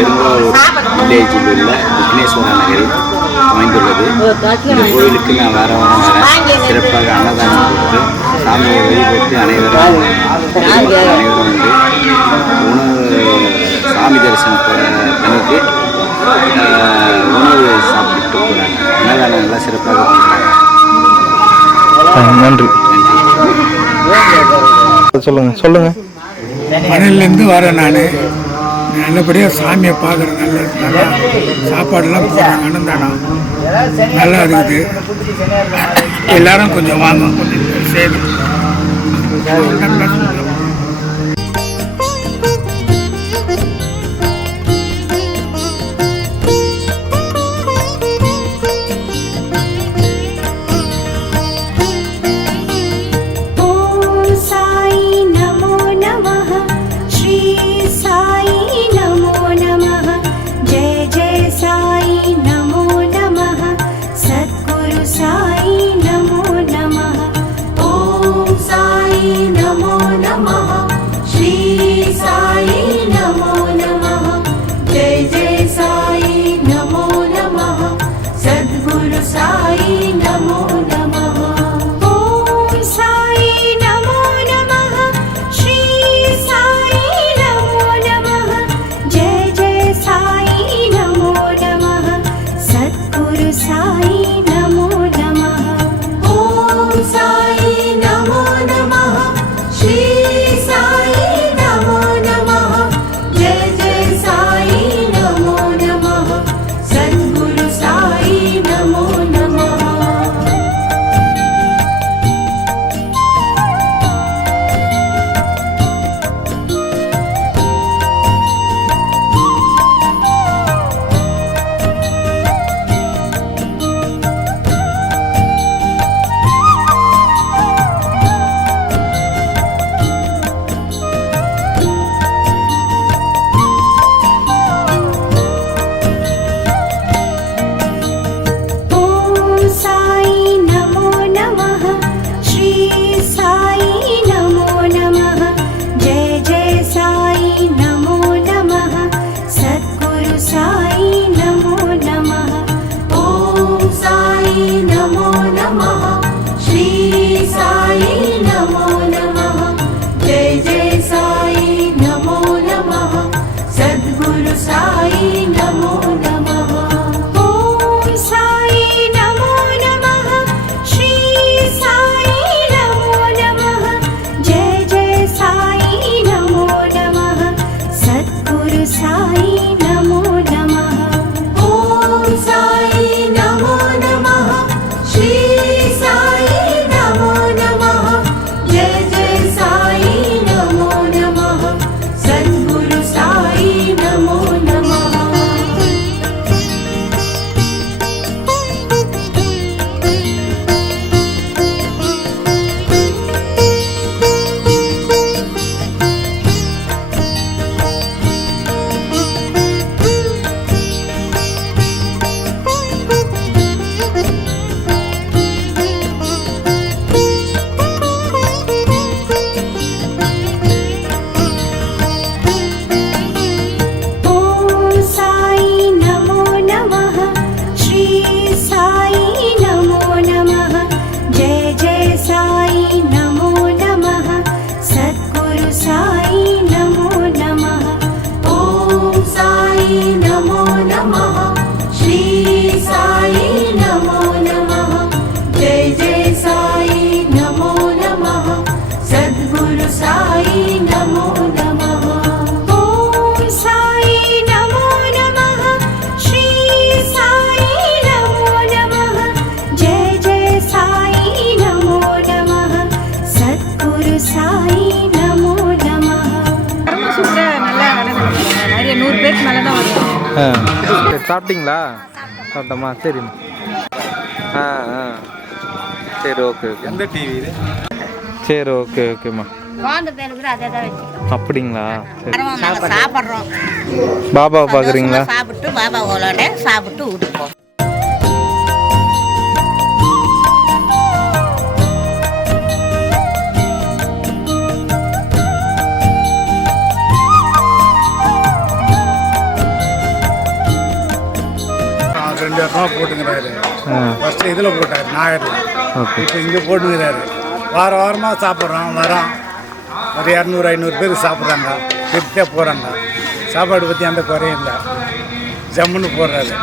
பெருங்கலூர் வில்லேஜில் உள்ள விக்னேஸ்வர நகரில் அமைந்துள்ளது. இந்த கோயிலுக்கு நான் வாரம் சிறப்பாக அன்னதானம் கொடுத்து சாமியை வழிபட்டு அனைவரும் வந்து உணவு சாமி தரிசனம் பண்ணிட்டு உணவு சாப்பிட்டு போகிறாங்க. அன்னதானம் எல்லாம் சிறப்பாக பண்ணுறாங்க. நன்றி. சொல்லுங்கள். மணல்லேருந்து வரேன். நான் நல்லபடியாக சாமியை பார்க்குறேன். நல்லா சாப்பாடெல்லாம் போடுறாங்க. அன்னதானம் நல்லா இருக்குது. எல்லாரும் கொஞ்சம் வாங்க, கொஞ்சம் சேர்ந்து. சாப்பிட்டீங்களா? சாப்பிட்டோமா? சரிம்மா. சரி, ஓகே. எந்த டிவி இது? சரி, ஓகேம்மா. அப்படிங்களா? சாப்பிட்றோம். பாபா பார்க்குறீங்களா? சாப்பிட்டு பாபாவோட சாப்பிட்டு விட்டுப்போம். 2,000 போட்டுங்கிறாரு. ஃபஸ்ட்டு இதில் போட்டார் நாகரில், ஓகே. இப்போ இங்கே போட்டுங்கிறாரு. வாரமாக சாப்பிட்றோம், வரோம். ஒரு 200-500 பேர் சாப்பிட்றாங்க, திருப்தியாக போகிறாங்க. சாப்பாடு பற்றி எந்த குறையும் இல்லை, ஜம்முன்னு போடுறாரு.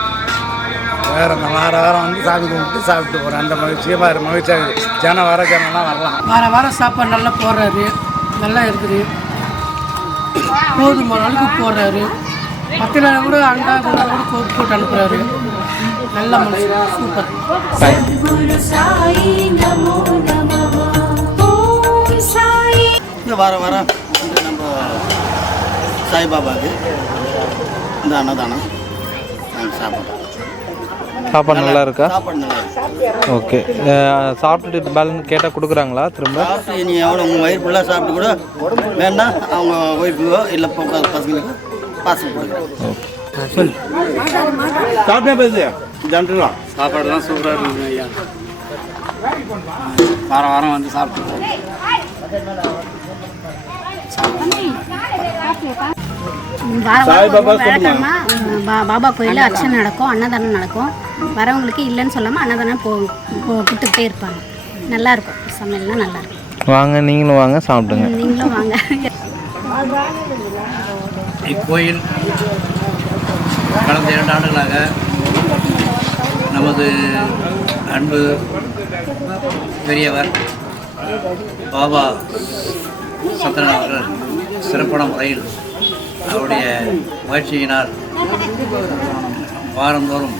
வேறு வாரம் வந்து சாமி கும்பிட்டு சாப்பிட்டு போகிறோம். அந்த மகிழ்ச்சியாக ஜனம் ஜனம்லாம் வரலாம். வாரம் சாப்பாடு நல்லா போடுறாரு, நல்லா இருக்குது, போதுமான அளவுக்கு போடுறாரு. 10 நாள் கூட அண்டா கூட கோப்பு போட்டு அனுப்புகிறாரு. நல்ல மனசு, சூப்பர். இந்த வாரம் நம்ம சாய்பாபாவுக்கு இந்த அன்னதானம் நாங்கள் சாப்பிட்றோம். சாப்பாடு நல்லா இருக்கா? சாப்பாடு நல்லா இருக்கு. ஓகே. சாப்பிட்டுட்டு பேலன்ஸ் கேட்டால் கொடுக்குறாங்களா திரும்ப? சாப்பிட்டு நீ எவ்வளோ உங்கள் வயிறு ஃபுல்லாக சாப்பிட்டு கூட வேணா அவங்க ஒய்ஃபுக்கோ இல்லை பசங்களுக்கு பாசம் கொடுக்குறோம். ஓகே. சாப்பிட்டே பேசு ஜன்ட்ரலாம். சாப்பாடுலாம் சூப்பராக இருக்குங்க ஐயா. வாரம் வந்து சாப்பிட்டு பாபா கோயிலில் அர்ச்சனை நடக்கும், அன்னதானம் நடக்கும். வரவங்களுக்கு இல்லைன்னு சொல்லாமல் அன்னதானம் கொடுத்துக்கிட்டே இருப்பாங்க. நல்லாயிருக்கும், சமையல்லாம் நல்லாயிருக்கும். வாங்க, நீங்களும் வாங்க, சாப்பிடுங்க. நீங்களும் வாங்க. இக்கோயில் கடந்த 2 ஆண்டுகளாக நமது அன்பு பெரியவர் பாபா சந்திரன் அவர்கள் சிறப்பான முறையில் அவருடைய முயற்சியினால் வாரந்தோறும்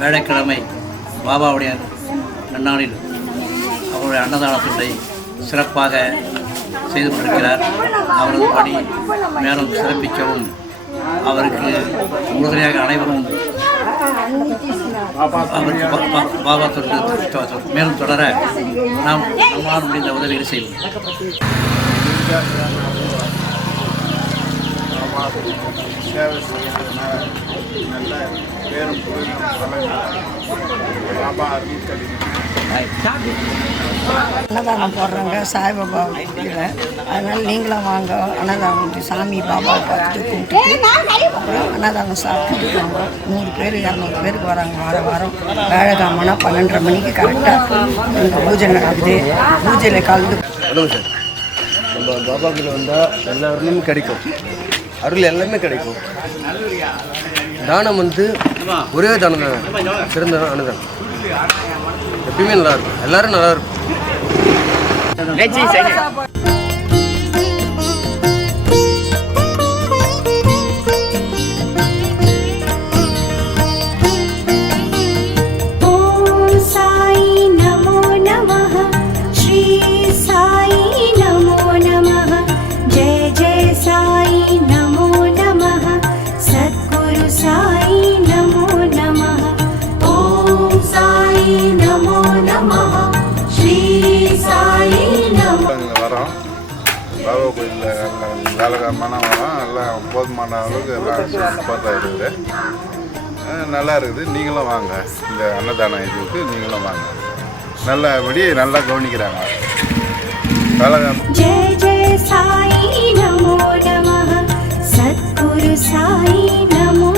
வேலைக்கிழமை பாபாவுடைய நன்னாளில் அவருடைய அன்னதானத்தை சிறப்பாக செய்து கொண்டிருக்கிறார். அவரது பணி மேலும் சிறப்பிக்கவும் அவருக்கு உறுதுணையாக அனைவரும் அவருக்கு பாபா தொண்டு மேலும் தொடர நம்மால் முடிந்த உதவிகளை செய்வோம். சேவை செய்யறதுனால நல்ல பேரும் பாபா அன்னதானம் போடுறாங்க சாய்பாபா இதில். அதனால் நீங்களும் வாங்க, அன்னதானம் சாமி பாபாவை பார்த்துட்டு கும்பிட்டுட்டு அப்புறம் அன்னதானம் சாப்பிட்டுட்டு வாங்க. 100 பேர் 200 பேருக்கு வராங்க. வாரம் வேலைக்காமனா 12:30 மணிக்கு கரெக்டாக இங்கே பூஜை நடக்குது. பூஜையில் கலந்து சார், நம்ம பாபாக்குள்ள வந்தால் எல்லா அருளும் கிடைக்கும், அருள் எல்லாமே கிடைக்கும். தானம் வந்து ஒரே தானம் தான், சிறந்த அன்னதானம். எப்பயுமே நல்லா இருக்கும், எல்லாரும் நல்லா இருக்கும். பாபா கோயிலில் வேலைக்காரமான வரோம், எல்லாம் போதுமான அளவுக்கு எல்லாம் சூப்பராக இருக்குது, நல்லா இருக்குது. நீங்களும் வாங்க, இந்த அன்னதானம் இதுக்கு நீங்களும் வாங்க. நல்லபடி நல்லா கவனிக்கிறாங்க. जय जय साई नमो नमः सद्गुरु साई नमो